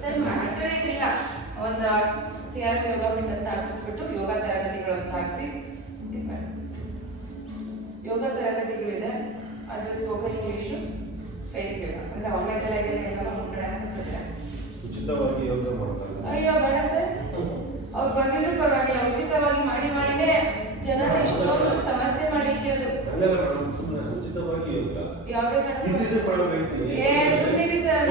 Sir matter ಏನಿಲ್ಲ, ಒಂದು CRM ಯೋಗ ಫಿಟ್ ಅಂತ ಹಾಕಿಸ್ಬಿಟ್ಟು ಯೋಗ ತರಗತಿಗಳು ಅಂತ ಹಾಕಿಸಿ ಯೋಗ ತರಗತಿಗಳಿದೆ. ಅದು ಸ್ಪೋಕನ್ ಇಂಗ್ಲಿಷ್, ಫೇಸ್ ಯೋಗ ಅಂದ್ರೆ ಆನ್ಲೈನ್ ಎಲ್ಲ ಕಡೆ ಹಾಕಿಸಿದ್ರೆ ಉಚಿತವಾಗಿ ಯೋಗ ಮಾಡ್ತಾರೆ. ಅಯ್ಯೋ ಬೇಡ ಸರ್, ಅವ್ರು ಬಂದಿದ್ರು ಪರವಾಗಿಲ್ಲ, ಉಚಿತವಾಗಿ ಮಾಡಿನೇ ಜನ ಇಷ್ಟೊಂದು ಸಮಸ್ಯೆ ಮಾಡಿಟ್ಟಿರೋದು. ಉಚಿತವಾಗಿ ಯೋಗ ಯಾವುದೇ ಸುಮ್ಮನಿರಿ ಸರ್,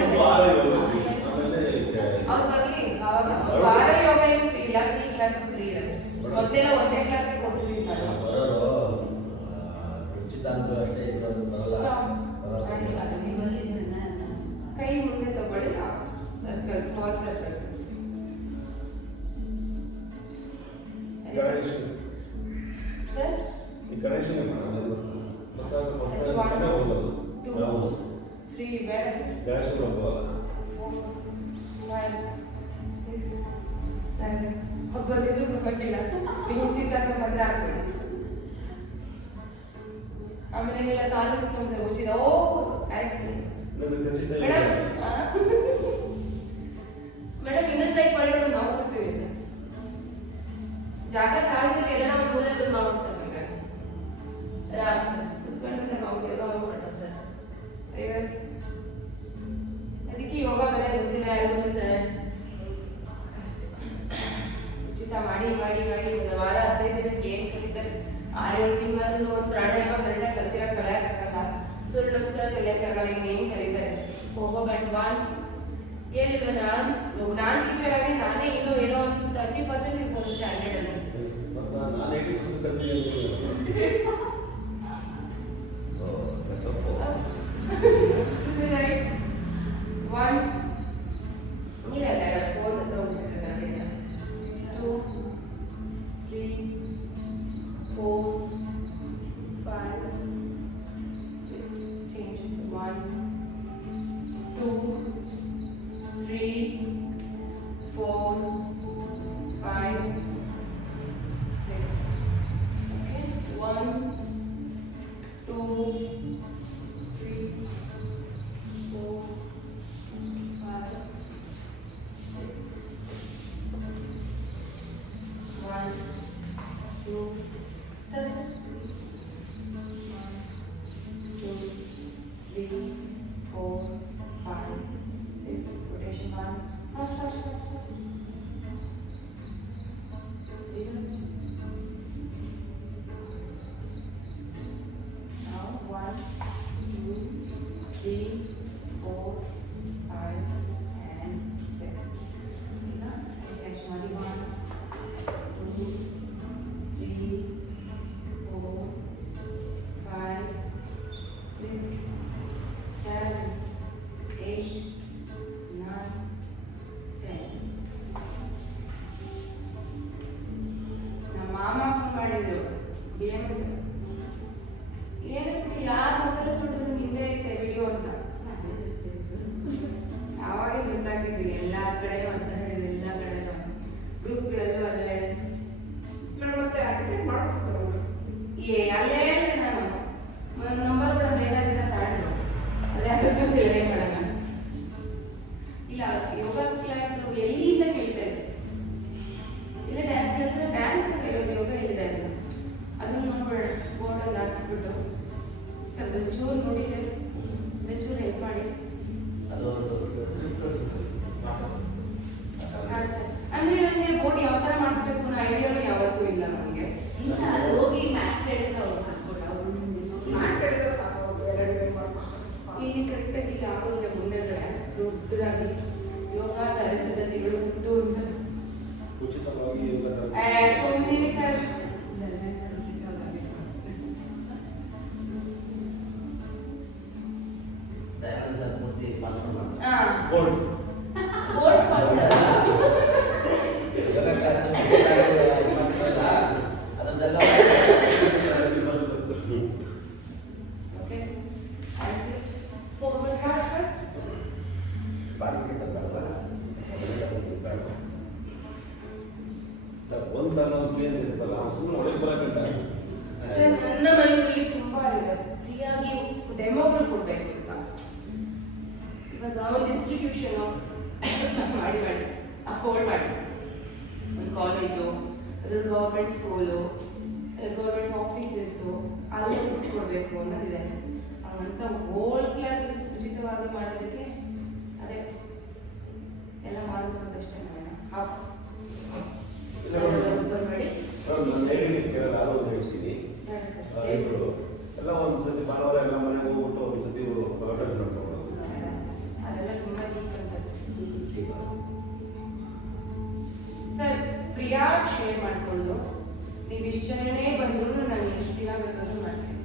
ಅವ್ರು ಬರಲಿ ಅವಾಗ ವಾರ ಯೋಗ ಏನು ಫ್ರೀ ಇಲ್ಲ, 3 ಕ್ಲಾಸಸ್ ಫ್ರೀ ಇರೋದು. ಮೊದಲೆಲ್ಲ ಒಂದೇ ಕ್ಲಾಸಿಗೆ ಕೊಡ್ತೀವಿ ನಾವು. ಕೈ ಮುಂದೆ ತಗೊಳ್ಳಿ, ಸರ್ಕಲ್, ಸ್ಮಾಲ್ ಸರ್ಕಲ್ಸ್. ಸರ್ ಈ ಕನೆಕ್ಷನ್ 3 ಬೇಡ ಸರ್, 4 5 6 7 ಒಬ್ಬರಿದ್ರು ಗೊತ್ತಿಲ್ಲ, ನೀವು ಉಚಿತ ಮಾತ್ರ ಆಗ್ತದೆ. ಆಮೇಲೆ ಎಲ್ಲ ಸಾಲು ಮುಖ್ಯಮಂತ್ರಿ ಉಚಿತ. ಓ ಮೇಡಮ್ ಇನ್ನೊಂದು ಪೇಜ್ ಮಾಡಿರೋದು ನಾವು ಕೊಡ್ತೀವಿ. ಜಾಗ ಸಾಲಿದ್ರೆ ಎಲ್ಲ ನಾವು ಮೂಲೆಗಳು ಮಾಡ್ಬಿಡ್ತಾರೆ. ಕುತ್ಕೊಂಡು ನಾವು ಯೋಗ ಮಾಡ್ಬಿಡ್ತಾರೆ. ಅದಕ್ಕೆ ಯೋಗ ಬೆಲೆ ಗೊತ್ತಿಲ್ಲ ಯಾರಿಗೂ ಸರ್. ಉಚಿತ ಮಾಡಿ ಒಂದು ವಾರ 15 ದಿನಕ್ಕೆ ಏನು ಕಲಿತಾರೆ? 6-7 ತಿಂಗಳು ಒಂದು ಪ್ರಾಣಾಯಾಮ ಕರೆಕ್ಟಾಗಿ ಕಲ್ತಿರೋ ಕಲಿಯೋಕ್ಕಾಗಲ್ಲ, ಸೂರ್ಯ ನಮಸ್ಕಾರ ಕಲಿಯೋಕ್ಕಾಗಲ್ಲ, ಇನ್ನೇನು ಕಲಿತಾರೆ? ಹೋಗೋಬೇಡ ಹೇಳಿಲ್ಲ. ನಾನು ಟೀಚರ್ ಆಗಿ ನಾನೇ ಇನ್ನೂ ಏನೋ ಒಂದು 30% ಇರ್ಬೋದು ಸ್ಟ್ಯಾಂಡರ್ಡಲ್ಲಿ. ರೈಟ್ 1 ನೀವೆಲ್ಲ 4 ಹತ್ರ ಹೋಗ್ಬಿಟ್ಟಿದ್ದಾರೆ. 2 3 4 5 6 change 1 2 3 4 5 6 okay 1 2 3 4 5 6 1 2 sir 1 2 3 4 5 6 rotation 1 first reverse. Now 1 2 3 4 5 and 6. Rotation 1 2 3 4 5 6 7 8 9 10. ನಮ್ಮ ಮಾಮ ಮಾಡಿದ್ರು BMS. ಏನಕ್ಕೆ ಯಾರು ಮೊಬೈಲ್ ಕೊಟ್ಟಿದ್ರು ನಿಂದೆ ಐತೆ ವಿಡಿಯೋ ಅಂತ ಆವಾಗ ಗೊತ್ತಾಗಿದ್ವಿ. ಎಲ್ಲ ಕಡೆನೂ ಅಂತ ಹೇಳಿದ್ರು, ಎಲ್ಲ ಕಡೆನೂ ಗ್ರೂಪ್ ಎಲ್ಲೂ ಅಲ್ಲೇ ಮತ್ತೆ ಅಟೆಂಡ್ ಮಾಡ್ತಿದ್ರು. ಅಲ್ಲೇ ಹೇಳಿದೆ ನಾನು ನಂಬರ್ಗಳನ್ನು 5 ಜನ ತಗೊಂಡು ಅದೇ ಅದಕ್ಕೆ ಏನು ಮಾಡೋಣ ಇಲ್ಲ. ಯೋಗ ಕ್ಲಾಸ್ ಎಲ್ಲಿಂದ ಕೇಳ್ತಾ ಇದ್ದೆ, ಇಲ್ಲ ಡ್ಯಾನ್ಸ್ ಕ್ಲಾಸ್ ಡ್ಯಾನ್ಸ್ ಇರೋದು, ಯೋಗ ಇಲ್ಲಿದೆ ಅಂತ ಅದನ್ನು ನೋಡ್ಬೇಡ ಬೋರ್ಡಲ್ಲಿ ಹಾಕಿಸ್ಬಿಟ್ಟು ಸರ್ ಒಂಚೂರು ನೋಡಿ ಸರ್, ಒಂಚೂರು ಹೆಲ್ಪ್ ಮಾಡಿ. ಹಾಂ ಸರ್, ಅಂದರೆ ನನಗೆ ಬೋರ್ಡ್ ಯಾವ ಥರ ಮಾಡಿಸ್ಬೇಕು ಅನ್ನೋ ಐಡಿಯಾನು ಯಾವತ್ತೂ ಇಲ್ಲ ನನಗೆ. ಅದು ಹೋಗಿ ಮ್ಯಾಟ್ ಹೇಳಿದ್ರೆ ಅವ್ರು ಇಲ್ಲಿ ಕರೆಕ್ಟಾಗಿ ಇಲ್ಲಿ ಆಗೋದ್ರೆ ಮುಂದೆಗಡೆ ದೊಡ್ಡದಾಗಿ ಯೋಗ ತರಗತಿಗಳು ಉಂಟು ಅಂತ ಉಚಿತವಾಗಿ ಯೋಗ ಸುಮ್ಮನೆ ಸರ್. ಬೋರ್ಡ್ ಸ್ಪಾನ್ಸರ್ ಸುಮ್ಮನೆ ಒಳಗೆ ಬರಬೇಕಂತ ಸರ್. ನನ್ನ ಮೈಂಡಲ್ಲಿ ತುಂಬಾ ಇದೆ, ಫ್ರೀಯಾಗಿ ಮೆಮೊಗಳು ಕೊಡಬೇಕು ಅಂತ. ಇವಾಗ ಒಂದು ಇನ್ಸ್ಟಿಟ್ಯೂಷನು ಮಾಡಿ ಹೋಲ್ಡ್ ಮಾಡಿ, ಒಂದು ಕಾಲೇಜು, ಅದ್ರ ಗೌರ್ಮೆಂಟ್ ಸ್ಕೂಲು, ಗೌರ್ಮೆಂಟ್ ಆಫೀಸಸ್ಸು ಅಲ್ಲಿ ಕೊಡಬೇಕು ಅನ್ನೋದಿದೆ. ಹಂಗಂತ ವರ್ಲ್ಡ್ ಕ್ಲಾಸ್ ಉಚಿತವಾಗಿ ಮಾಡೋದಕ್ಕೆ ಅದೇ ಎಲ್ಲ ಮಾಡ್ಬೇಕಷ್ಟೇ ಮಾಡೋಣ. ಬರಬೇಡಿ ನಾನು ಕೇಳಲ್ಲ, ಯಾರೋ ಒಂದು ಹೇಳ್ತೀನಿ. ಎಲ್ಲ ಒಂದು ಸತಿ ಭಾನುವಾರ ಎಲ್ಲ ಮನೆಗೆ ಹೋಗ್ಬಿಟ್ಟು ಒಂದು ಸತಿ ಅಡ್ರೆಸ್ ಮಾಡ್ಕೊಂಡು ಅದೆಲ್ಲ ತುಂಬ ಚೀಪ್ ಅನ್ಸುತ್ತೆ. ಸರ್ ಪ್ರಿಯಾ ಶೇರ್ ಮಾಡಿಕೊಂಡು ನೀವು ಇಷ್ಟು ಜನನೇ ಬಂದ್ರು ನಾನು ಎಷ್ಟು ದಿನ ಬೇಕಾದ್ರೂ ಮಾಡ್ತೀನಿ.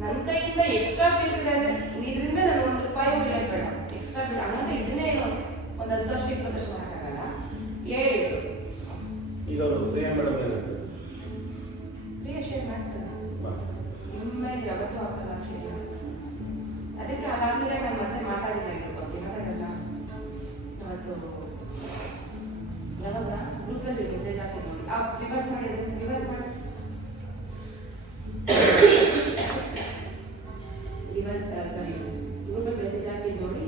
ನನ್ನ ಕೈಯಿಂದ ಎಕ್ಸ್ಟ್ರಾ ಬೀಳ್ತಿದೆ ಅಂದರೆ ಇದರಿಂದ ನಾನು ₹1 ಉಳಿಯೋದು ಬೇಡ. ಎಕ್ಸ್ಟ್ರಾ ಬಿಡ ಹಂಗಂದ್ರೆ ಇದನ್ನೇ ಏನು ಒಂದು 10 ವರ್ಷ 20 ವರ್ಷ ಮಾಡೋಕ್ಕಾಗಲ್ಲ. ಹೇಳಿದ್ದು ಈಗ ಅವರು ಪ್ರಿಯಾ ಮೇಡಮ್ ಏನಾಗ್ತದೆ ಪ್ರಿಯಾ ಶೇರ್ ಮಾಡ್ತಾರೆ ನಿಮ್ಮ ಮೇಲೆ ಯಾವತ್ತೂ ಆಗಲ್ಲ ಶೇರ್ ಮಾಡ್ತಾರೆ. ಅದಕ್ಕೆ ಅದಾದ್ಮೇಲೆ ನಾನು ಮತ್ತೆ ಮಾತಾಡಿಲ್ಲ ಇದ್ರ ಬಗ್ಗೆ, ಮಾತಾಡಲ್ಲ. ಅವತ್ತು ಯಾವಾಗ ಗ್ರೂಪಲ್ಲಿ ಮೆಸೇಜ್ ಹಾಕಿದ್ದು ನೋಡಿ, ರಿವರ್ಸ್ ಮಾಡಿ ರಿವರ್ಸ್ ಮಾಡಿ ರಿವರ್ಸ್ ಸಾರಿ ಗ್ರೂಪಲ್ಲಿ ಮೆಸೇಜ್ ಹಾಕಿದ್ದು ನೋಡಿ.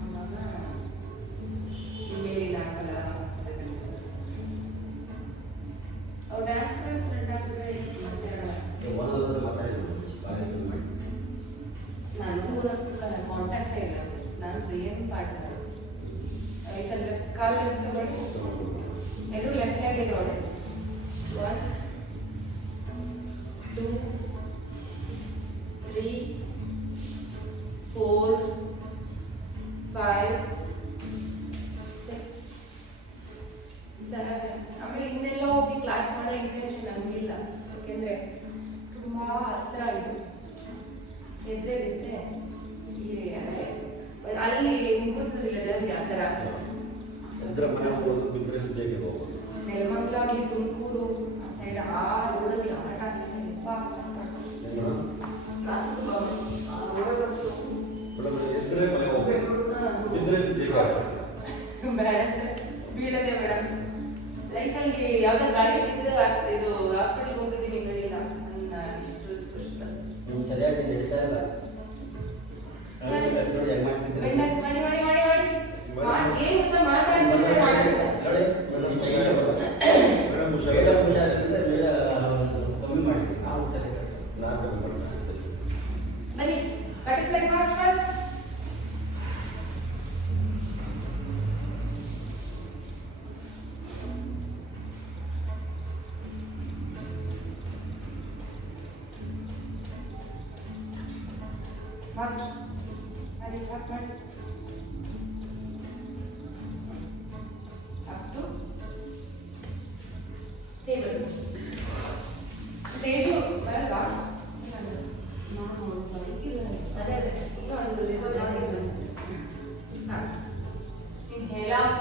ಅವಾಗ ಇಮೇಲಿಲ್ಲ ಹಾಕಲ್ಲ ಅವ್ರು ಡ್ಯಾನ್ಸ್ ಫ್ರೆಂಡ್ ಆಗಿದ್ರೆ ಸಮಸ್ಯೆ ಆಗಲ್ಲ. ನಾನು ಕಾಂಟ್ಯಾಕ್ಟ್ ಇಲ್ಲ ಸರ್, ನಾನು ಫ್ರೀಯಾಗಿ ಪಾರ್ಟ್ನರ್. ರೈಟಲ್ಲಿ ಲೆಫ್ಟ್ ಕಾಲ್ ಲೆಫ್ಟ್ ತಗೊಳ್ಳಿ, ಎಲ್ಲರೂ ಲೆಫ್ಟ್ನಾಗೆ ನೋಡಿ. 1 2 3 4 5 6 7. ಆಮೇಲೆ ಇನ್ನೆಲ್ಲ ಹೋಗಿ ಕ್ಲಾಸ್ ಮಾಡೋ ಇಂಟೆನ್ಷನ್ ನನಗಿಲ್ಲ, ಯಾಕೆಂದರೆ ತುಂಬ ಹತ್ರ ಇದು ಎದ್ರೆ ಬಿಟ್ಟರೆ ಇಲ್ಲಿ ಅಲ್ಲಿ ಮುಗಿಸೋದಿಲ್ಲ ನನಗೆ ಆ ಥರ. ನಂತರ ಮನೆ ಹೋಗೋದು ಬಿದ್ದರೆ ಜೈಲಿಗೆ ಹೋಗೋದು. ನೆಲಮಂಗಲ ಆಗಲಿ ತುಮಕೂರು ಆ ಸೈಡ್ ಆ ರೋಡಲ್ಲಿ ಆಟ ಮೇಡಮ್ ಎದ್ರೆ ಮನೆ ಹೋಗ್ಬೇಕು, ಬಿದ್ದರೆ ಜೈಲಿಗೆ ಹಾಕ್ತಾರೆ. ಬೇಡ ಸರ್, ಬೀಳದೆ ಮೇಡಮ್. ಲೈಫಲ್ಲಿ ಯಾವುದೋ ಗಾಡಿ ಬಿದ್ದು ಇದು ಹಾಸ್ಪಿಟಲ್ಗೆ ಹೋಗಿದ್ದೀನಿ ಹೇಳಿಲ್ಲ ನನ್ನ ಇಷ್ಟು ಕಷ್ಟ. ನೀವು ಸರಿಯಾಗಿ ಹೇಳ್ತಾ ಇಲ್ಲ. ನೋಡಿ ಹೆಂಗೆ ಮಾಡ್ತಿದ್ದೀರಿ. ಮಾಡಿ ಮಾಡಿ ಮಾಡಿ ಮಾಡಿ ಮಾಡಿ ಏನು ಅಂತ ಮಾತಾಡ್ತಿದ್ರೆ ನೋಡಿ ನನ್ನ ಸ್ಟೈಲ್ ಮೇಡಮ್ ಹುಷಾರಿಲ್ಲ ಕಮ್ಮಿ ಮಾಡಿ ನಾವು ನಾನು ಬನ್ನಿ ಬಟರ್ಫ್ಲೈ ಫಾಸ್ಟ್ ಫಾಸ್ಟ್. ಫಾಸ್ಟ್ ಮಾಡಿ ಸ್ಟಾರ್ಟ್ ಮಾಡಿ. Up to table. ಸ್ಟೇಜು ಬರಲ್ವಾ? ಅದೇ ಅದೇ ಇನ್ನೊಂದು ರಿಸಲ್ಟ್ ಹಾಂ. Inhale up,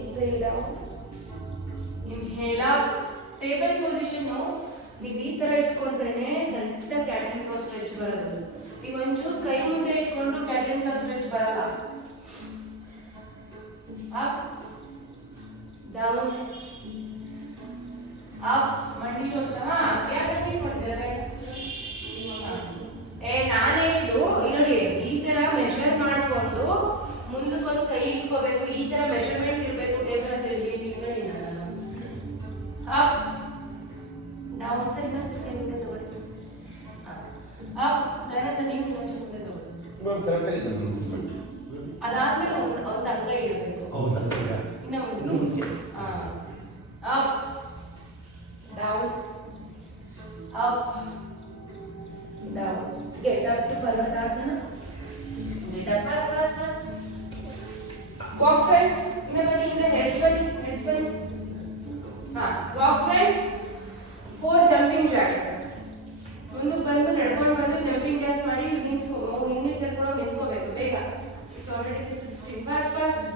exhale down. Inhale up. Table ಪೊಸಿಷನ್ನು ನೀವು ಈ ಥರ ಇಟ್ಕೊಂಡ್ರೆ ಕರೆಕ್ಟಾಗಿ ಕ್ಯಾಟ್ರಿಂಗ್ ಕೌ ಸ್ಟ್ರೆಚ್ ಬರೋದು. ನೀವು ಒಂಚೂರು ಕೈ ಮುಂದೆ ಇಟ್ಕೊಂಡು ಕ್ಯಾಟ್ರಿಂಗ್ ಕೌ ಸ್ಟ್ರೆಚ್ ಬರಲ್ಲ. ಅಪ್ ಡೌನ್ ಅಪ್ ಮಂಡಿ ದೋಷ. ಯಾಕೆ ಮಾಡ್ತಿದ್ದಾರೆ? ನಾನು ಹೇಳಿದ್ದು ನೋಡಿ, ಈ ತರ ಮೆಷರ್ ಮಾಡಿಕೊಂಡು ಮುಂದಕ್ಕೊಂದು ಕೈ ಇಟ್ಕೋಬೇಕು, ಈ ತರ ಮೆಷರ್ಮೆಂಟ್ ಇರಬೇಕು ಟೇಬಲ್ ಅಂತ ಹೇಳಿ ನಾನು ಅಪ್ ಡೌನ್. ಸರಿ ಇನ್ನೊಂದ್ಸರಿ ಕೈ ಮುಂದೆ ತಗೊಳ್ಳಿ. ಅಪ್ ದನ ಸರ್ ನೀವು ಇನ್ನೊಂದ್ಸರಿ ಮುಂದೆ ತಗೊಳ್ಳಿ. ಮೇಡಮ್ ಕರೆಕ್ಟಾಗಿದೆ ಮೇಡಮ್. ಅದಾದ್ಮೇಲೆ ಒಂದು ಅಂಗ ಇಡಬೇಕು. ಹೌದಾ? ಇನ್ನ ಮುಂದೆ up down up down. Get up to Parvatasana. Get up fast fast fast. Walk front. ಇನ್ನ ಬನ್ನಿ, ಇನ್ನ ಹೆಡ್ಸ್ ಬನ್ನಿ, ಹೆಡ್ಸ್ ಬನ್ನಿ. Walk front. 4 jumping jacks. ಮುಂದಕ್ಕೆ ಬಂದು ನಡ್ಕೊಂಡು ಬಂದು ಜಂಪಿಂಗ್ ಜಾಕ್ಸ್ ಮಾಡಿ ಹಿಂದೆ ಕರ್ಕೊಂಡು ನಿಂತ್ಕೋಬೇಕು ಬೇಗ. It's already 6:15. Fast fast.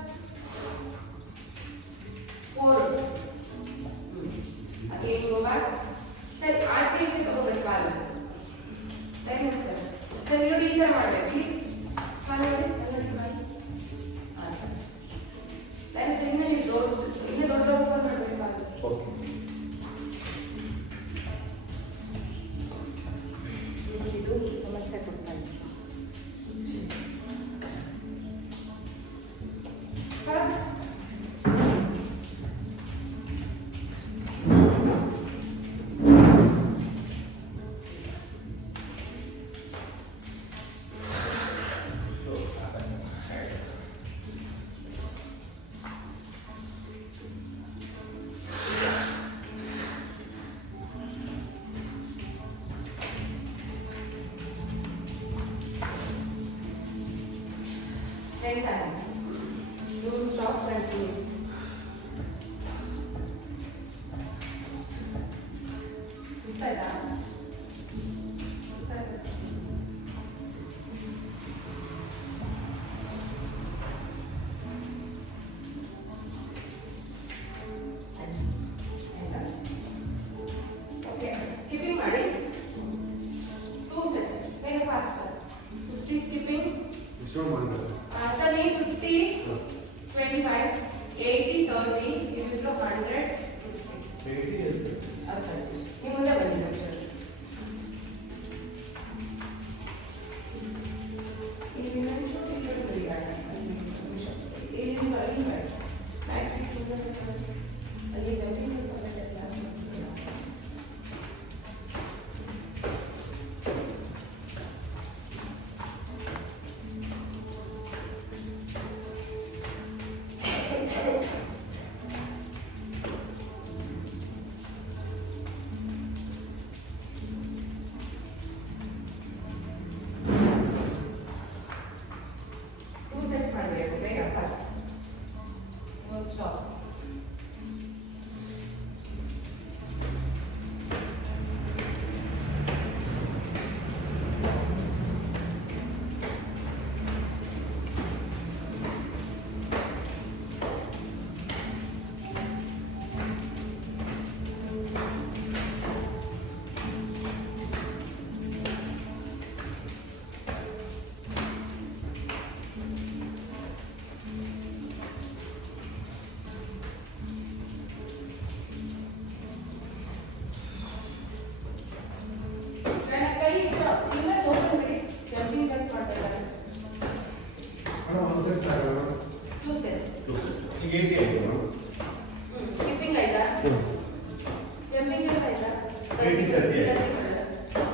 4. Again go back. Sir ಆಚೆ ಈಚೆ ತಗೋಬೇಕು ಕಾಲು. Thank sir. ಸರ್ ನೋಡಿ ಈ ಥರ ಮಾಡಬೇಕು. ಇಲ್ಲಿ ಕಾಲು ನೋಡಿ ಮಾಡಿ. Thank sir. ಇನ್ನೂ ನೀವು ಇನ್ನೂ ದೊಡ್ಡದಾಗಿ ಓಪನ್ ಮಾಡಬೇಕು ಕಾಲು. Okay 10 times. Don't stop, continue. ಸುಸ್ತಾಯ್ತಾ? ಸುಸ್ತಾಯ್ತಾ? ಆಯ್ತಾ? Okay, skipping ಮಾಡಿ 2 sets. ಬೇಗ faster. 50 skipping. ಇಷ್ಟು ಮಾಡ್ತಾರೆ Sir, me 50, 25, 80, 30, you will do 100, 50. Okay. ನೀವು ಮುಂದೆ ಬನ್ನಿ ಸರ್. ಇಲ್ಲಿ ನಾನು ಚೂರು ಬಿಡಿ ಇಲ್ಲಿ ಅಲ್ಲಿ ಜಂಪಿಂಗ್ ಸ್ವಲ್ಪ ಕ್ಲಾಸ್ stop. Skipping ಆಯ್ತಾ? Jumping ಆಯ್ತಾ?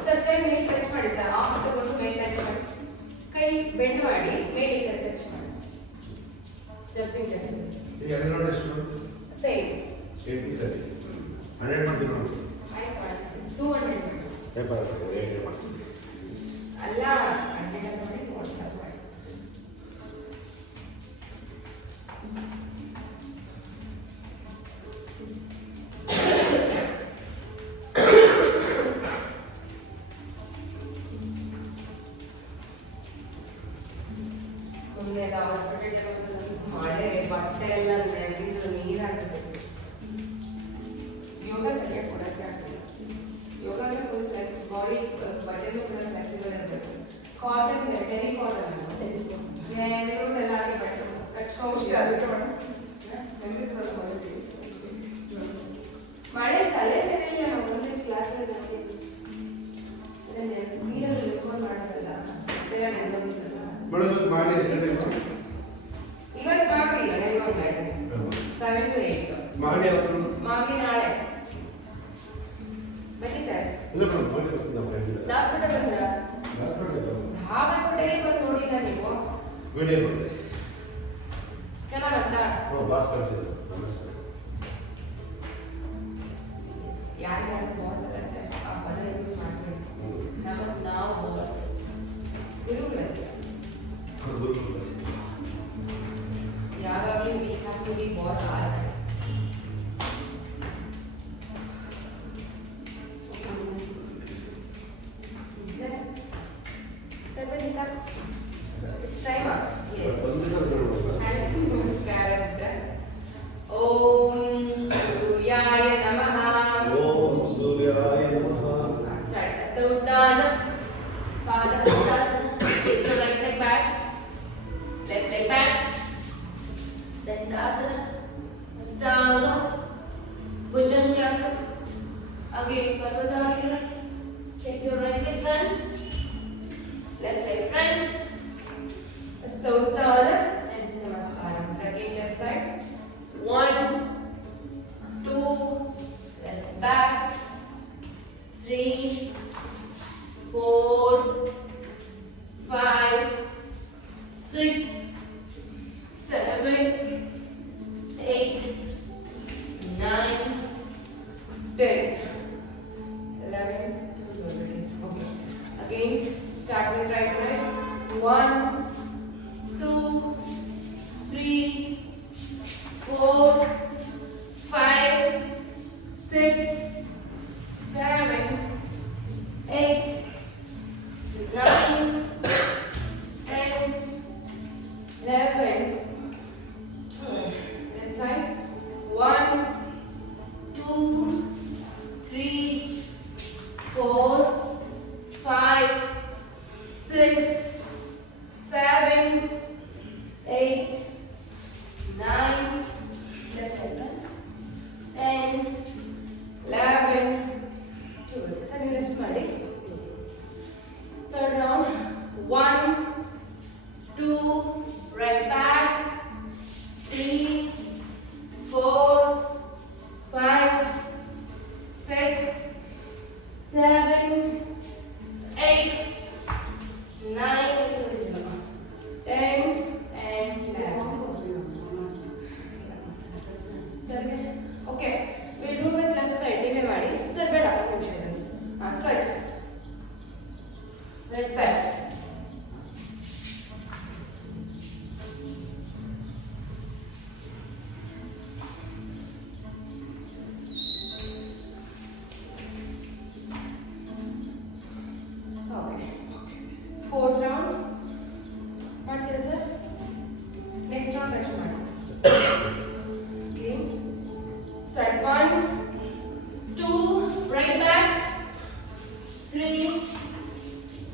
ಸರ್ ಕೈ ಮೇಲೆ ಟಚ್ ಮಾಡಿ ಸರ್, ಆಫ್ ತಗೊಂಡು ಮೇಲೆ ಟಚ್ ಮಾಡಿ, ಕೈ ಬೆಂಡ್ ಮಾಡಿ ಮೇಲೆ ಟಚ್ ಮಾಡಿ. Jumping jacks. Same. 100 ಮಾಡ್ತೀನಿ ನೋಡಿ. 200. ಪೇಪರ್ ಮಾಡ್ತೀನಿ. ಅಲ್ಲ 100 ಮಾಡಿ ನೋಡ್ತಾ ಮಾಡಿ. ಮುಂದೆ ಹಾಸ್ಪಿಟಲ್ ಮಳೆ ಬಟ್ಟೆ ಎಲ್ಲ ನೆನೆದು ನೀರಾಗುತ್ತೆ. ಯೋಗ ಸರಿಯಾಗಿ ಕೊಡಕ್ಕೆ ಆಗ್ತದೆ. ಯೋಗನ ಫುಲ್ ಬಾಡಿ ಬಟ್ಟೆನೂ ಕೂಡ ಫ್ಲೆಕ್ಸಿಬಲ್ ಇರಬೇಕು. ಕಾಟನ್ ಟೆರಿ ಕಾಟನ್ ಎಲ್ಲ ಹಾಕಿ ಬಟ್ಟೆ ಕಚ್ಕೋಷ್ಟು ಅದಕ್ಕೆ ಮಳೆ ತಲೆ ನೆನೆಲ್ಲ ನಾವು ಒಂದೇ ಕ್ಲಾಸಲ್ಲಿ ನೋಡಿದ್ವಿ. ನೀರಲ್ಲಿ ಇಟ್ಕೊಂಡು ಮಾಡೋದಲ್ಲ, ಬೇರೆ ನೆನಪಿಲ್ಲ. ಮಾಡಿ ಇವತ್ತು ಮಾಡ್ರಿ 7 to 8 ಮಾಡಿ ಮಾಮಿ ನಾಳೆ ಬನ್ನಿ ಸರ್. ಹಾಸ್ಪಿಟಲ್ ಬಂದ್ರ? ಹಾಸ್ಪಿಟಲ್ಗೆ ಬಂದು ನೋಡಿಲ್ಲ ನೀವು? ವಿಡಿಯೋ ಬಂದೆ. ಚೆನ್ನಾಗ್ ಬಂತಾ? ಬಾಸ್ ಕಳಿಸಿದ್ರು. ನಮಸ್ತೆ. ಯಾರ್ಯಾರು ಬಾಸ್ ಅಲ್ಲ ಸರ್, ಆ ಪದ ಯೂಸ್ ಮಾಡ್ಬೇಕು. ನಾವು ಬಾಸ್ ಗುರುಗಳು ಅಷ್ಟೇ. ಯಾವಾಗಲೂ we have to be boss ourselves. Sir, when is that? It's time up. Yes. ನಮಸ್ಕಾರ. ಓಂ ಸೂರ್ಯಾಯ ನಮಃ. ಓಂ ಸೂರ್ಯಾಯ ನಮಃ. Start. ಹಸ್ತೋತ್ಥಾನ. ಪಾದಹಸ್ತಾಸನ. Take your right leg back. Left leg back. Dandasana, Ashtanga, Bhujangasana. Again, Parvatasana. Take your right leg front, left leg front. Astotthana and Namaskaram. Again, left side. 1, 2, left back. 3, 4, 5, 6, 7, 8, 9, 10, 11, 12. Okay. Again, start with right side. 1, 2, 5, 6, 7, 8, 9, 10, 11, 12. ಸರಿ ರೆಸ್ಟ್ ಮಾಡಿ. Third round. 1, 2, right back. 3, 4, 5, 6, 7, 8, 9, 10, and 11. Sir, okay. We'll do with left side. ನೀವೇ ಮಾಡಿ. Sir, ಬೇಡ ಒಂದು ನಿಮಿಷ ಇದೆ. Start. Right back. Okay. Fourth round. ಮಾಡ್ತೀರಾ sir? Next round rest ಮಾಡಿ. Okay. Start. 1, 2, right back. 3,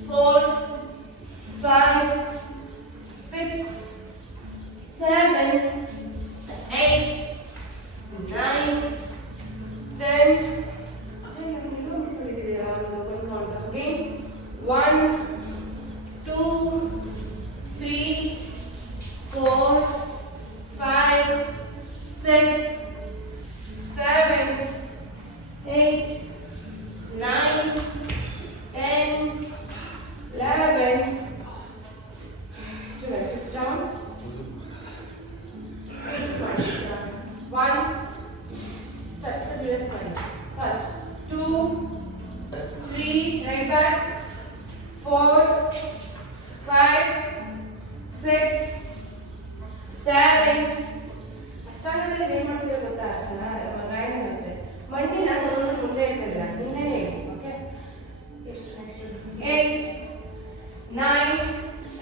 4, 5, 6, 7, 8, 9, 10. 1, 2, 3, 4, 5, 6, 7, 8, 9, 10, 11, 12. Fifth round. 1. Start. Sir, rest ಮಾಡಿ. First. 2, 3, right back. 4, 5, 6, 7. ಅಷ್ಟಾಗದಲ್ಲಿ ಏನು ಮಾಡ್ತೀರಾ ಗೊತ್ತಾ ಅರ್ಚನ? ಗಾಯನ ಅಷ್ಟೇ. ಮಂಡಿನ ತಗೊಂಡು ಮುಂದೆ ಇಟ್ಟಿಲ್ಲ. ಹಿಂದೆನೇ ಹೇಳಿ. ಓಕೆ? ಎಷ್ಟು ನೆಕ್ಸ್ಟ್? 8, 9,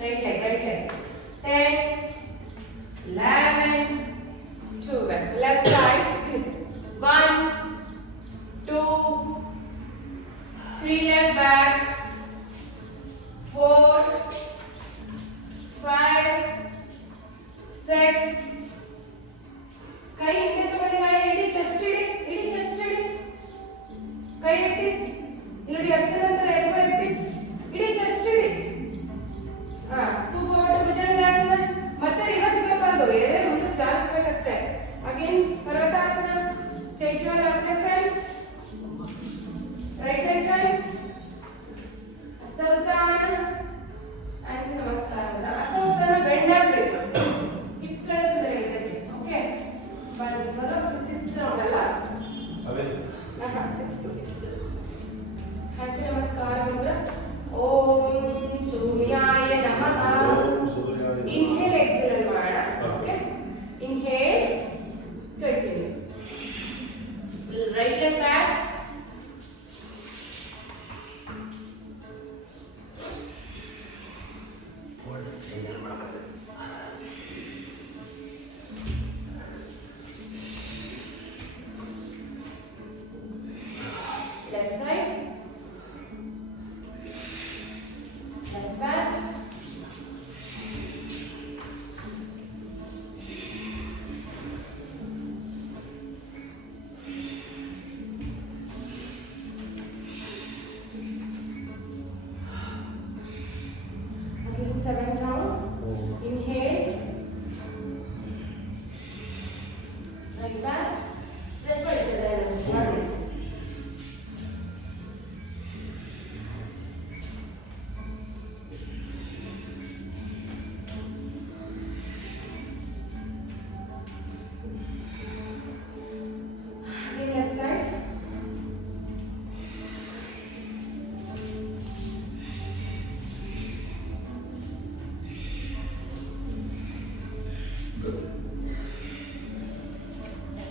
right leg, right leg. 10, 11, 12. Left side. 1, 2, 3 left back. 4, 5, 6. ಕೈ ಹಿಂದೆ ತಗೊಳ್ಳಿ. ಇಡೀ ಚೆಸ್ಟ್ ಇಡಿ. ಇಡೀ ಚೆಸ್ಟ್ ಇಡಿ. ಕೈ ಎತ್ತಿ. ಇಲ್ಲಿ ಅಚ್ಚರ ನಂತರ ಎಲ್ಬೋ ಎತ್ತಿ. ಇಡೀ ಚೆಸ್ಟ್ ಇಡಿ. Scoop forward Bhujangasana. ಮತ್ತೆ ರಿವರ್ಸ್ ಬರಬಾರ್ದು. ಏನೇ ಮುಂದೆ ಚಾಲಿಸ್ಬೇಕಷ್ಟೇ. Again Parvatasana. Take your left leg front. Right leg front. Hastotthana. ಆಯ್ತು ನಮಸ್ಕಾರ. ಹಸ್ತೋತ್ಥಾನ ಬೆಂಡ್ ಆಗಬೇಕು. ಹಿಪ್ ಪ್ಲಸ್ ಇರ್ತೈತಿ. ಓಕೆ ಬನ್ನಿ. ಇವಾಗ 6th ರೌಂಡ್ ಅಲ್ಲ? 6th. ಆಯ್ತು ನಮಸ್ಕಾರ ಮುದ್ರ. ಓಂ ಸೂರ್ಯಾಯ ನಮಃ. ಇನ್ಹೇಲ್ ಎಕ್ಸೇಲ್ ಮಾಡೋಣ. Okay inhale continue. Right leg back. Left side. Left back. Again, 7th round. Inhale. Right back. Just put it there. Left side.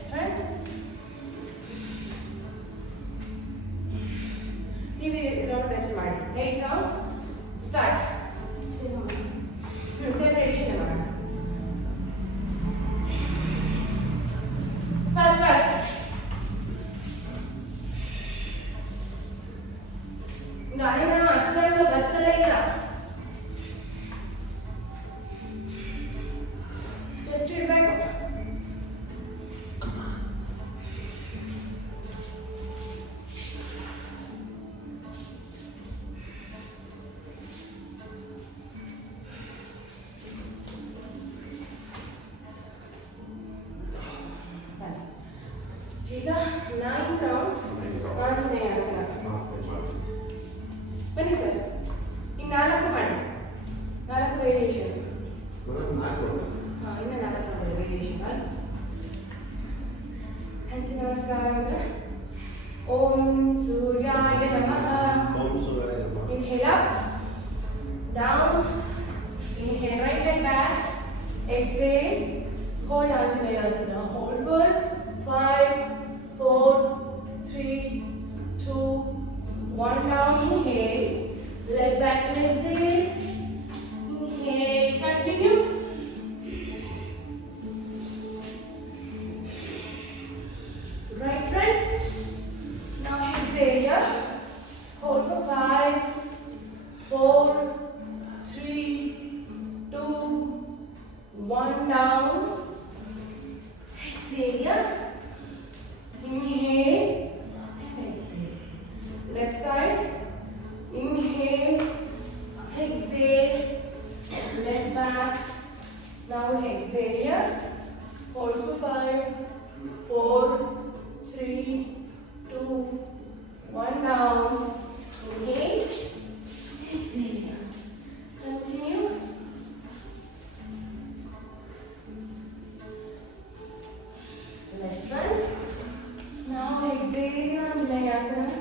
Front. ನೀವು ರೌಂಡ್ ರೆಸ್ಟ್ ಮಾಡಿ. 8 ರೌಂಡ್ ಸ್ಟಾರ್ಟ್. ಸೇಮ್ ಎಡಿಷನ್ ಮಾಡೋಣ. ಫಾಸ್ಟ್. ಗಾಯನ ಅಷ್ಟ ಬನ್ನಿ ಸರ್. ಇನ್ನು 4 ಮಾಡಿ. 4 ವೇರಿಯೇಷನ್. ನಾಲ್ಕು ಇನ್ನು 4 ಮಾಡಿ ವೇರಿಯೇಷನ್. ಹಂಸಿ ನಮಸ್ಕಾರ ಅಂದ್ರೆ ಓಂ ಸೂರ್ಯಾಯ ನಮಃ. ಓಂ ಸೂರ್ಯಾಯ ನಮಃ. Inhale up, down, inhale right leg back, exhale, hold Anjaneyasana, hold for 5, 4, 3, 2, 1 down, inhale, leg back to exhale, inhale, continue. Right front, now exhale here, hold for 5, 4, 3, 2, 1 down. Exhale here. Inhale. Exhale. Left side. Inhale. Exhale. Left back. Now exhale here. Hold for 5, 4, 3, 2, 1 down. Inhale. Exhale. Continue. Left front. Now exhale Anjaneyasana.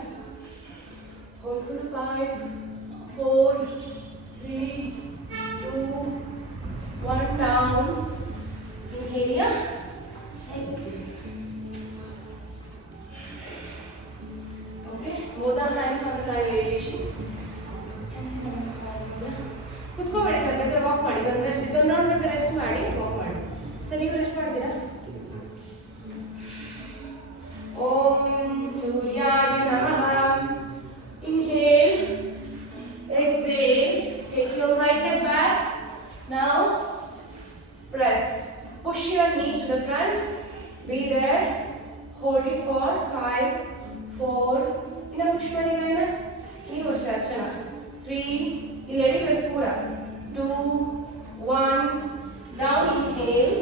Hold for 5, 4, 3, 2, 1 down. Inhale here. Exhale. Okay. Both our hands on the thigh variation. ಕುತ್ಕೋಬೇಡಿ sir, ಬೇಕಾದ್ರೆ walk ಮಾಡಿ. ಇದೊಂದು ರೌಂಡ್ ಬೇಕಾದ್ರೆ ರೆಸ್ಟ್ ಮಾಡಿ, ವಾಕ್ ಮಾಡಿ. ಸರ್ ನೀವು ರೆಸ್ಟ್ ಮಾಡ್ತೀರಾ? ಓಂ ಸೂರ್ಯಾಯ ನಮಃ. Inhale, exhale, take your right leg back. Now press. Push your knee to the front. Be there. Hold it for 5, 4. ಇನ್ನ push ಮಾಡಿ ನಾನು. ನೀವು ಅಷ್ಟೇ ಅರ್ಚನಾ. 3. ಇಲ್ಲಿ ಎಳಿಬೇಕು ಪೂರ. 2, 1. Down, inhale.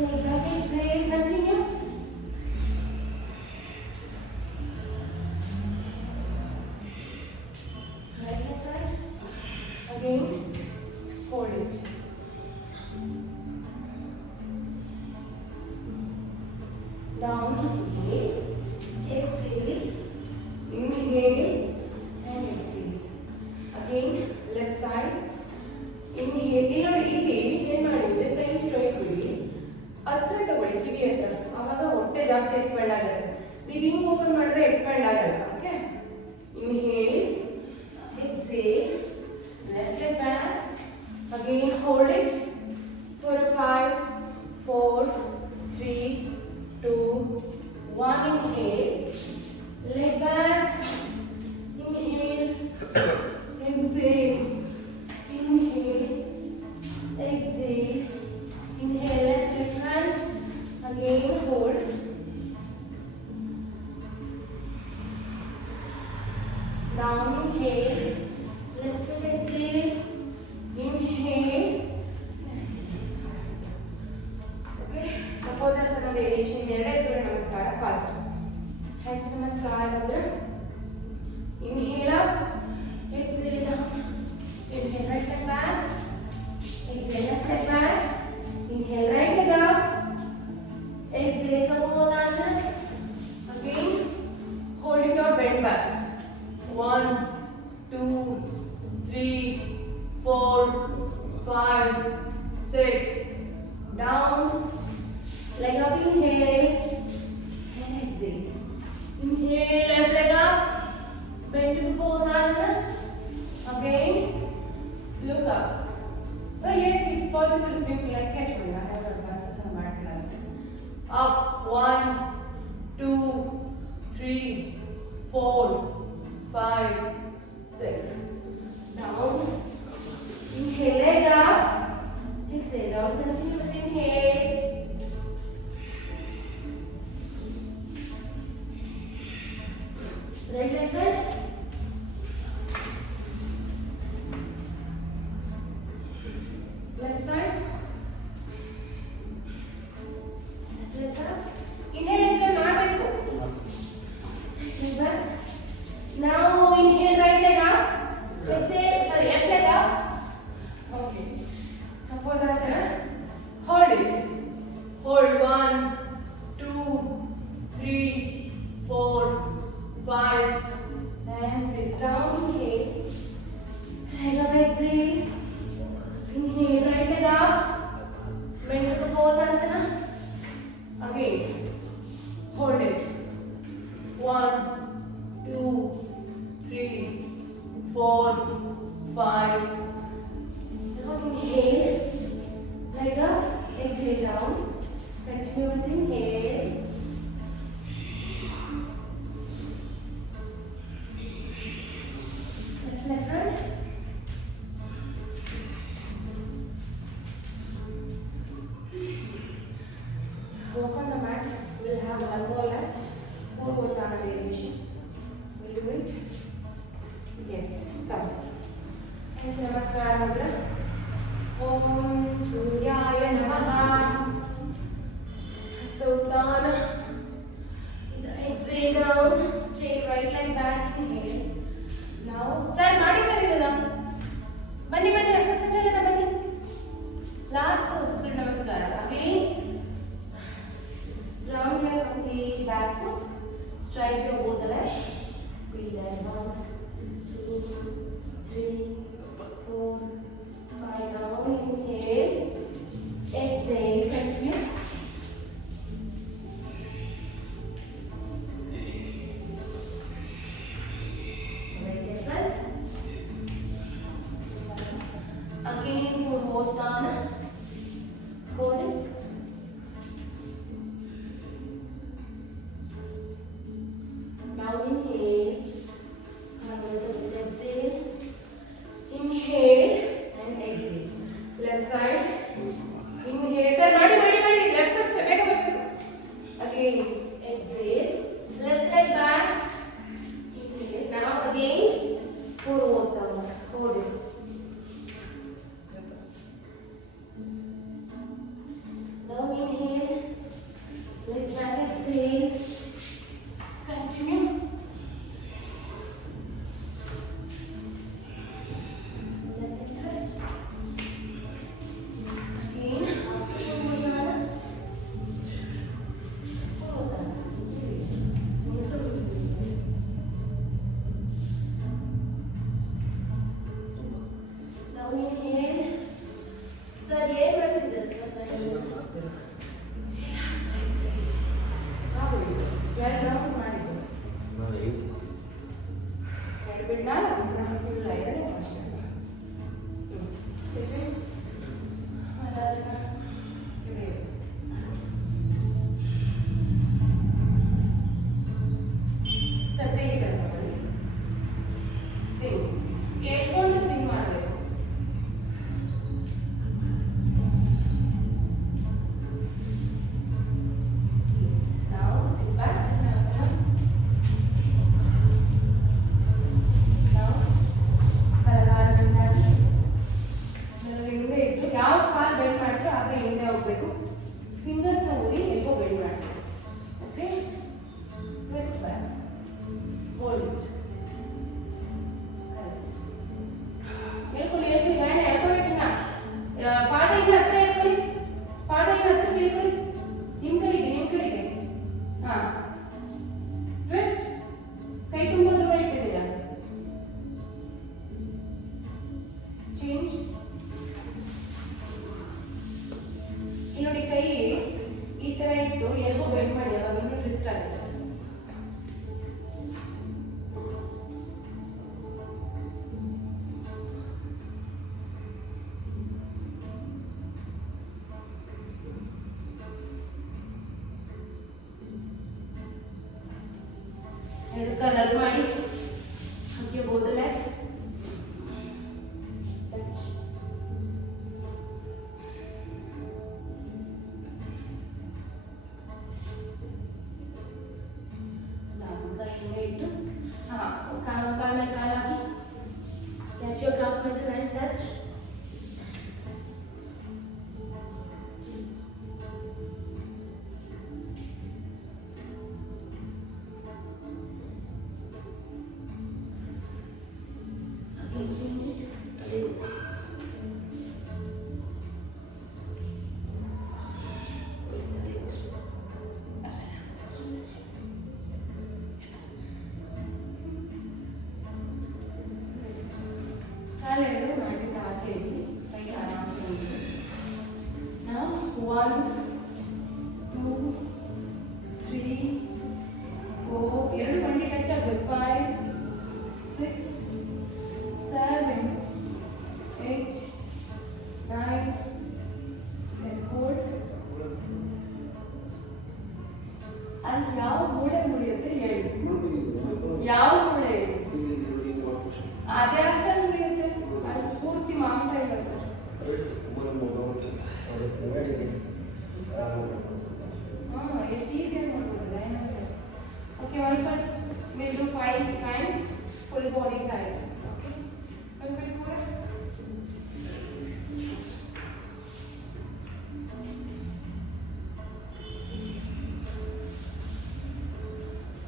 Leg back, exhale, continue. Right hand side. Again, hold it. Down, inhale, exhale, inhale, and exhale. Again, left side. Inhale. ಇಲ್ಲಿ ಏನು ಮಾಡಿದ್ರೆ ಬೆಂಚ್ ಇಟ್ಬಿಡಿ. ಹತ್ರ ತಗೊಳ್ಳಿ ಕಿವಿ ಹತ್ರ. ಆವಾಗ ಹೊಟ್ಟೆ ಜಾಸ್ತಿ ಎಕ್ಸ್ಪ್ಯಾಂಡ್ ಆಗುತ್ತೆ. ನೀವು ಹಿಂಗೆ ಓಪನ್ ಮಾಡಿದ್ರೆ ಎಕ್ಸ್ಪ್ಯಾಂಡ್ ಆಗಲ್ಲ. Okay. Inhale, exhale, left leg back. Again, hold it for 5, 4, 3, 2, 1. Inhale, leg back. Inhale, exhale, inhale, exhale, inhale, left leg front. Again, hold. Down, inhale, left foot exhale, inhale, okay. Kapodasana variation. ಎರಡೇ ಸೂರ್ಯ ನಮಸ್ಕಾರ fast. Hands ನಮಸ್ಕಾರ ಅಂದ್ರೆ inhale up, exhale down, inhale right leg back, exhale left leg back, inhale right leg up, exhale Kapodasana. Again, hold it or bend back. 1, 2, 3, 4, 5, 6. Down. Leg up, inhale. And exhale. Inhale, left leg up. Bend to the Kapodasana. Again. Look up. Oh yes, if possible, you can like catch me. I have advanced some mat last time. Up. 1, 2, 3, 4, 5, 6. Down. Inhale, leg up. Exhale, down. Continue with inhale. Right leg front. Left side. Left up. Inhale, exhale, ಮಾಡಬೇಕು. Left back. 4, 5. Now inhale like that. Exhale down. Continue with inhale. Left front. Walk on the mat. We'll have one more left. Purvotana variation. We'll do it. Yes. Come. Yes, Namaskar Mudra. Om Suryaya Namaha. Hastauttana. Exhale down. Take right leg back. Inhale. Now, sir, ಮಾಡಿ ಸರ್ ಇದನ್ನ. ಬನ್ನಿ ಬನ್ನಿ ಅಷ್ಟೊಂದು ಸಜ್ಜನ ಬನ್ನಿ. Last Surya Namaskara. Again. Round your complete back foot. Strike your both legs. Breathe in. 1, 2, 3, 4, 5. Down. Inhale. Exhale. Continue. Very different. Again, Purvotana. Hold it. Now inhale. Convert with exhale. Inhale and exhale. Left side. Inhale. Sir, ಮಾಡಿ. Left step. ಬೇಗ ಬರಬೇಕು. Again. Exhale. Left leg back. Inhale. Now again. Purvotana. Hold it. Now inhale. Leg back. Exhale. Continue. Left and right. Again. Purvotana. Purvotana. Now inhale. Sir, ಏನು ಮಾಡ್ತಿದ್ದೆ ಸರ್? ಹೌದು. 12 rounds ಮಾಡಿದ್ದು. ಎರಡು ಬಿಟ್ಟು 4 ಇಲ್ಲ ಎರಡೇ ಅಷ್ಟೇ. Sitting. Halasana. ಸತ್ಯ ಇದೆ ನೋಡಿ. Swing. ಹೇಳ್ಕೊಂಡು swing ಮಾಡಬೇಕು. Now sit back and have some. Now, ಬಲಗಾಲ ಬೆಂಡ್ ಮಾಡಿ. ಹಿಂದೆ ಇಟ್ಟು ಯಾವ ಕಾಲು ಬೆಂಡ್ ಮಾಡ್ತೀರೋ ಆಗ ಹಿಂದೆ ಹೋಗ್ಬೇಕು. ಫಿಂಗರ್ಸ್ ನ ಊರಿ ಎಲ್ಬೋ ಬೆಂಡ್ ಮಾಡಿ. Okay, twist back, hold it. ಹೇಳ್ಕೊಳ್ಳಿ ಗಾಯನ ಹೇಳ್ಕೋಬೇಕಿನ್ನ. ಪಾದ ಹಿಂಗೆ ಹತ್ರ ಹೇಳ್ಕೊಳ್ಳಿ. ಪಾದ ಹಿಂಗೆ ಹತ್ರ ಹೇಳ್ಕೊಳ್ಳಿ. ನಿಮ್ಮ ಕಡೆಗೆ. ಹಾ, ಟ್ವಿಸ್ಟ್. ಕೈ ತುಂಬ ದೂರ ಇಟ್ಟಿದ್ದೀರಾ. ಚೇಂಜ್. ಇಲ್ಲಿ ನೋಡಿ, ಕೈ ಈ ತರ ಇಟ್ಟು ಎಲ್ಬೋ ಬೆಂಡ್ ಮಾಡಿ, ಅವಾಗ ಇನ್ನೂ ಟ್ವಿಸ್ಟ್ ಆಗುತ್ತೆ. ಎರಡು ಕಾಲು ಹಗ್ ಮಾಡಿ. ಹಾಗೆ both the legs. Touch. ನಾಲ್ಕು ಕಾಲು ಹಿಂಗೆ ಇಟ್ಟು ಕಾಲು ಮೇಲೆ ಕಾಲು ಹಾಕಿ. Catch your calf muscle and touch. Again, change it. ಕಾಲೆರಡು ಮಾಡಿದ ಆಚೆ ಇರಲಿ. ಕೈ ಆರಾಮ್ಸೆ ಇರಲಿ. Now 1, 2, 3, 4. ಎರಡು ಮಂಡಿ ಟಚ್ ಆಗಬೇಕು. 5, 6, ಅದೇ ಸರ್ ಉಳಿಯುತ್ತೆ ಅಲ್ಲಿ ಪೂರ್ತಿ ಮಾಂಸ ಇಲ್ಲ ಸರ್. ಹಾಂ ಎಷ್ಟು ಈಸಿಯಾಗಿ ಮಾಡ್ಬೋದು ಏನು sir. Okay welcome will do 5 times full body tight. Welcome ಕೂಡ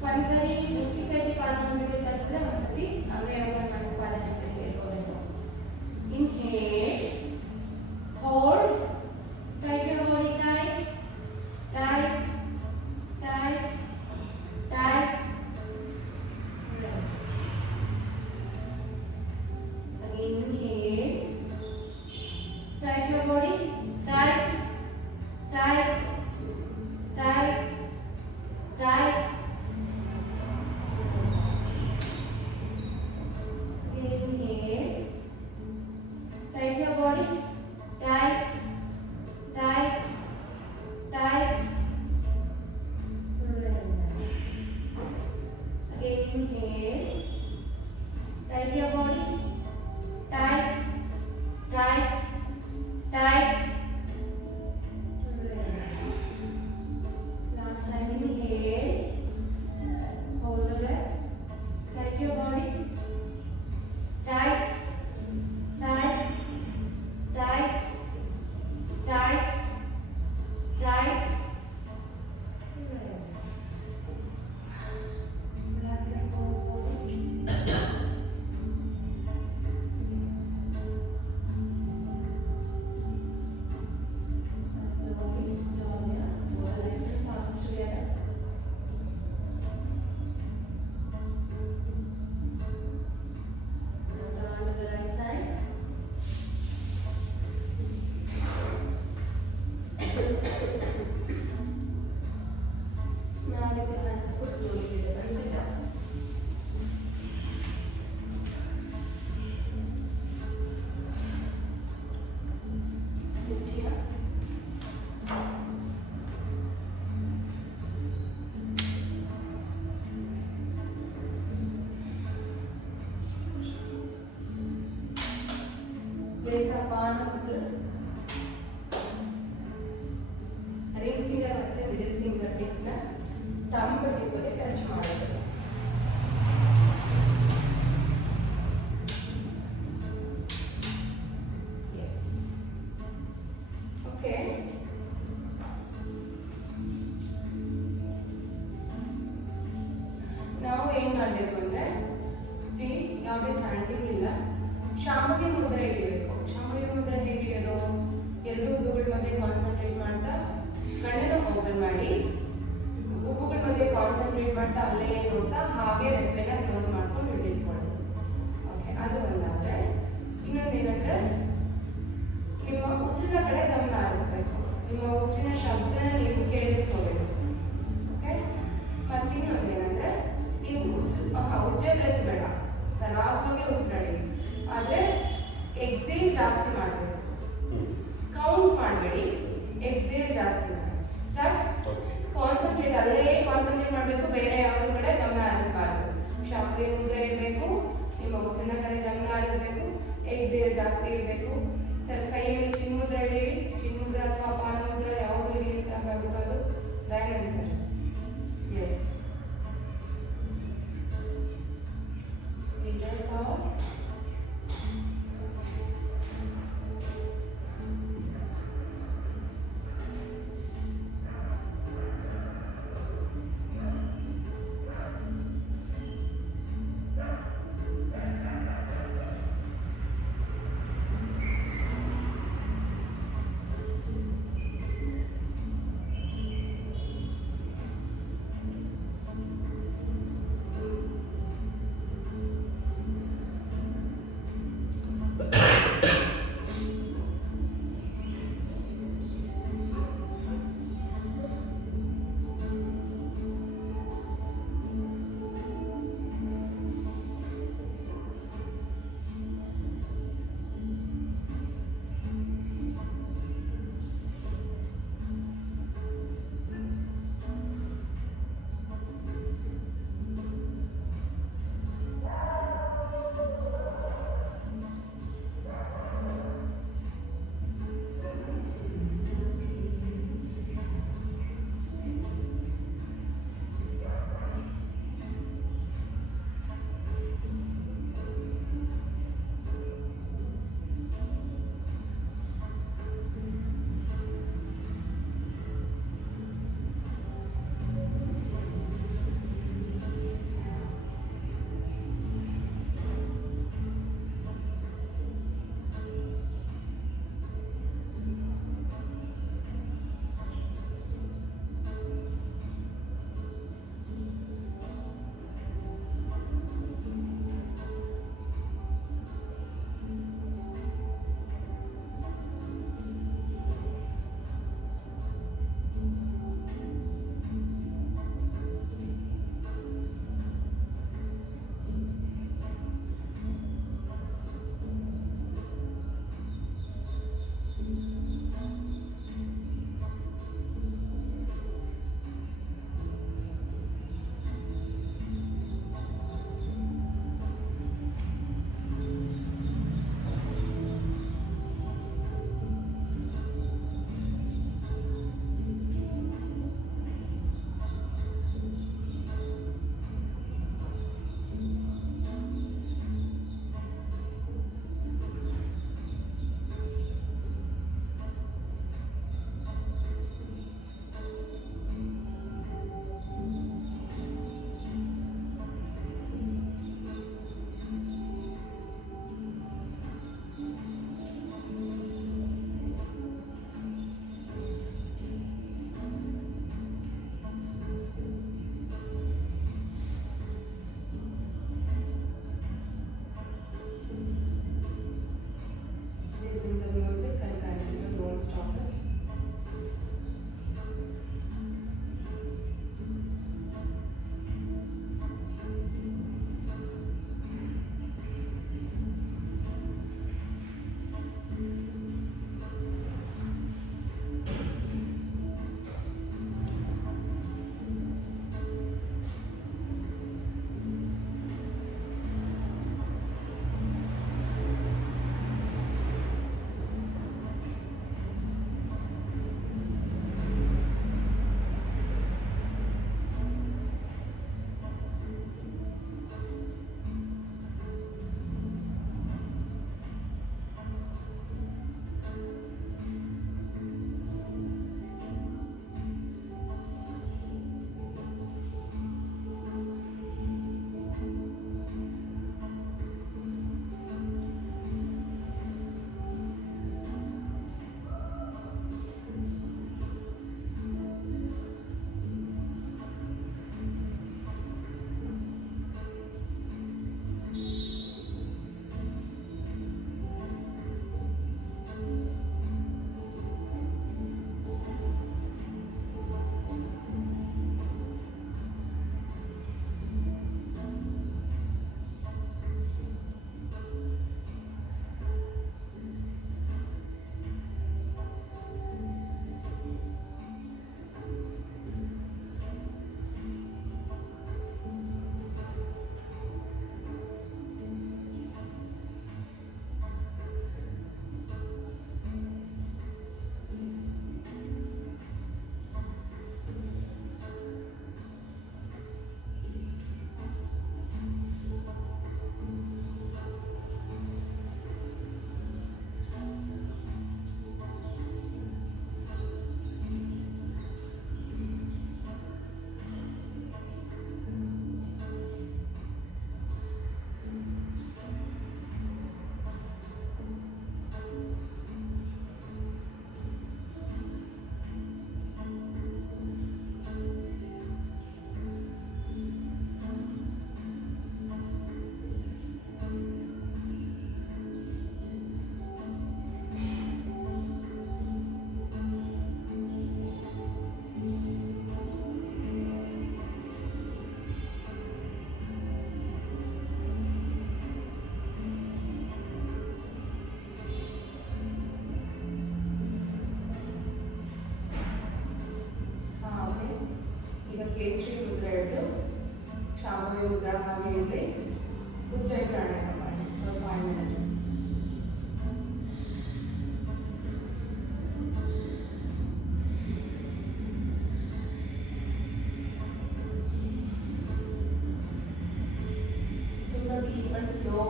ಒಂದ್ಸರಿ ಮುಸ್ಲಿ ಕೈಗೆ ಪಾದ ಮುಂದೆ ಚಲಿಸಿದ್ರೆ ಒಂದ್ಸತಿ ಹಂಗೆ ನಮ್ಮ ಪಾದ ಹಿಂದೆ ಇಟ್ಕೋಬೇಕು. Inhale, hold, tight your body tight, tight, tight, tight. Again inhale, tight your body, tight, tight, tight, tight. Inhale, tight your body, tight, tight, tight. Relax. Again inhale, tight your body, tight, tight, tight. Relax. Last time inhale, hold the breath, tight your body, tight, tight, tight, tight, tight. Relax. Relax your whole body. Slowly draw your legs and palms together. Down to the right side. Now with your hands put slowly to the right, sit down. Sit here. Place a palm of the ring finger ಮತ್ತೆ middle finger tip ನ thumb tip ಗೆ ಟಚ್ ಮಾಡಬೇಕು. Yes. Okay. ನಾವು ಏನು ಮಾಡಬೇಕು ಅಂದ್ರೆ ಸಿ ಯಾವುದೇ ಚಾಂಟಿಂಗ್ ಇಲ್ಲ, ಶಾಂಭವಿ ಮುದ್ರೆ ಹಿಡಿಬೇಕು. ಶಾಂಭವಿ ಮುದ್ರೆ ಹೇಗೆ ಹಿಡಿಯೋದು? ಎರಡು ಉಬ್ಬುಗಳ ಮಧ್ಯೆ ಕಾನ್ಸಂಟ್ರೇಟ್ ಮಾಡ್ತಾ ಕಣ್ಣನ್ನು ಓಪನ್ ಮಾಡಿ, ಉಬ್ಬುಗಳ ಮಧ್ಯೆ ಕಾನ್ಸಂಟ್ರೇಟ್ ಮಾಡ್ತಾ ಅಲ್ಲೇ ನೋಡ್ತಾ ಹಾಗೆ ರೆಪ್ಪೆನ ಕ್ಲೋಸ್ ಮಾಡ್ಕೊಂಡು ಹಿಡಿದುಕೊಳ್ಳೋದು. ಓಕೆ, ಅದು ಒಂದಾದ್ರೆ ಇನ್ನೊಂದೇನಂದ್ರೆ ನಿಮ್ಮ ಉಸಿರಿನ ಕಡೆ ಗಮನ ಹರಿಸ್ಬೇಕು. ನಿಮ್ಮ ಉಸಿರಿನ ಶಬ್ದನ ನೀವು ಕೇಳಿಸ್ಕೋಬೇಕು. ಓಕೆ, ಮತ್ತಿನ್ನೊಂದೇನಂದ್ರೆ ನೀವು ಉಜ್ಜೆ ಬ್ರೆತ್ ಬೇಡ, ಸರಾಗವಾಗಿ ಉಸಿರಾಡಿ. ಆದರೆ ಎಕ್ಸೇಲ್ ಜಾಸ್ತಿ ಮಾಡಬೇಕು. ಕೌಂಟ್ ಮಾಡಬೇಡಿ, ಎಕ್ಸೇಲ್ ಜಾಸ್ತಿ ಮಾಡಿ. ಸ್ಟಾರ್ಟ್. ಕಾನ್ಸಂಟ್ರೇಟ್ ಅಲ್ಲೇ ಕಾನ್ಸಂಟ್ರೇಟ್ ಮಾಡಬೇಕು, ಬೇರೆ ಯಾವುದೇ ಕಡೆ ಗಮನ ಹರಿಸಬಾರ್ದು. ಶಾಂಭವಿ ಮುದ್ರೆ ಇರಬೇಕು, ನಿಮ್ಮ ಉಸಿರಿನ ಕಡೆ ಗಮನ ಹರಿಸಬೇಕು, ಎಕ್ಸೇಲ್ ಜಾಸ್ತಿ ಇರಬೇಕು. ಸರ್ ಕೈಯಲ್ಲಿ ಚಿನ್ಮುದ್ರ ಹಿಡೀರಿ, ಚಿನ್ಮುದ್ರ ಅಥವಾ ಪಾನಮುದ್ರ ಯಾವುದು ಹಿಡಿಯುತ್ತಾಗುತ್ತೋ ಅದು ದಯಮಾಡಿ ಸರ್. ಎಸ್. Stay power.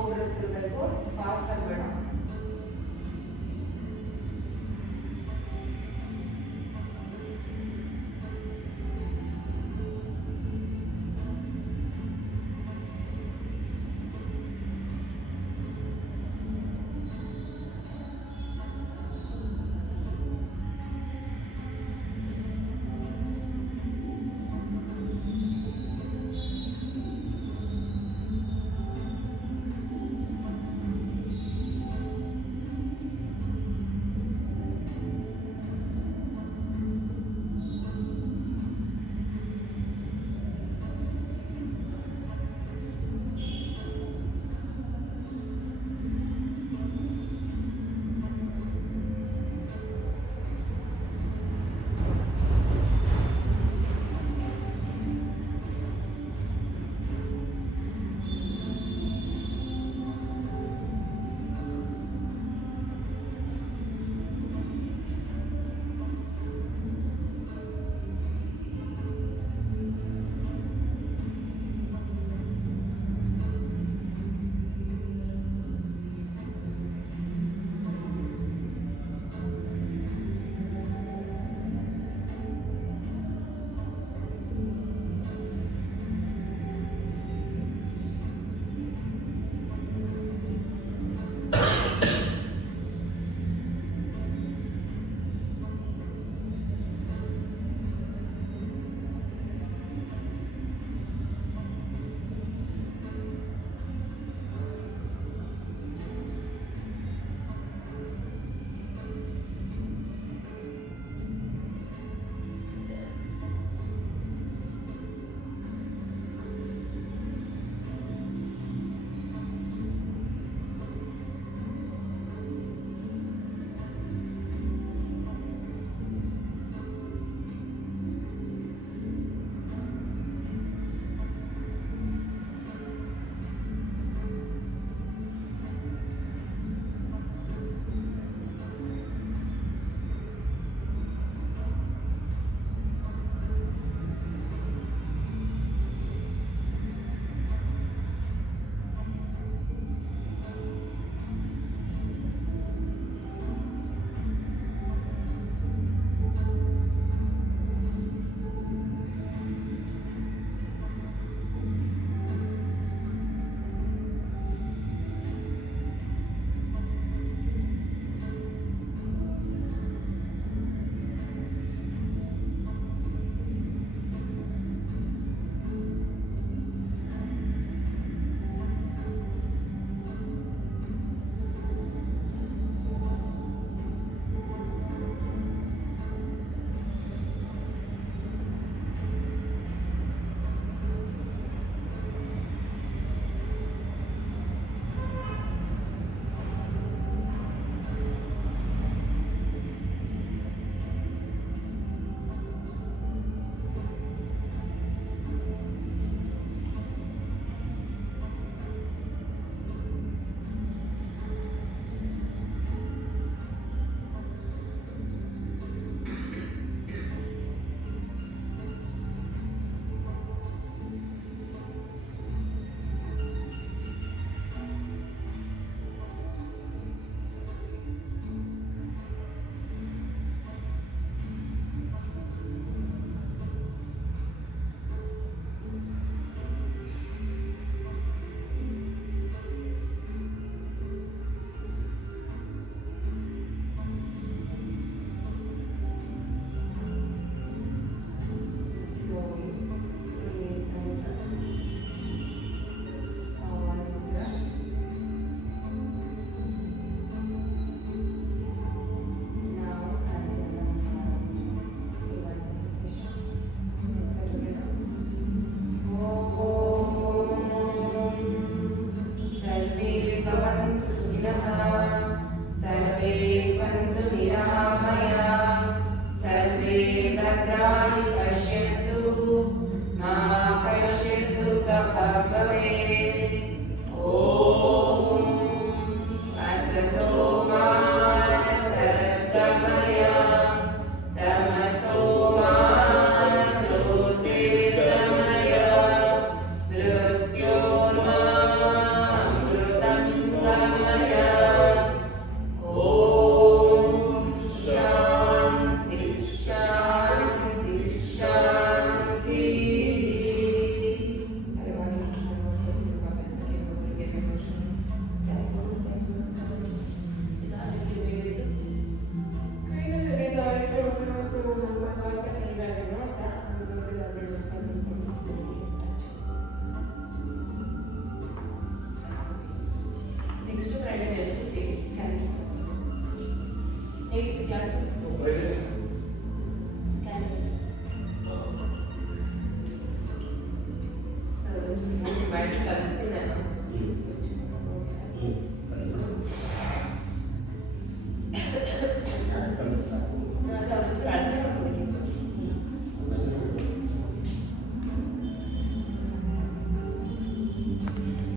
ಹೋಗ್ಬಿಡ್ತಿರ್ಬೇಕು ಫಾಸ್ಟ್ ಆಗಬೇಡ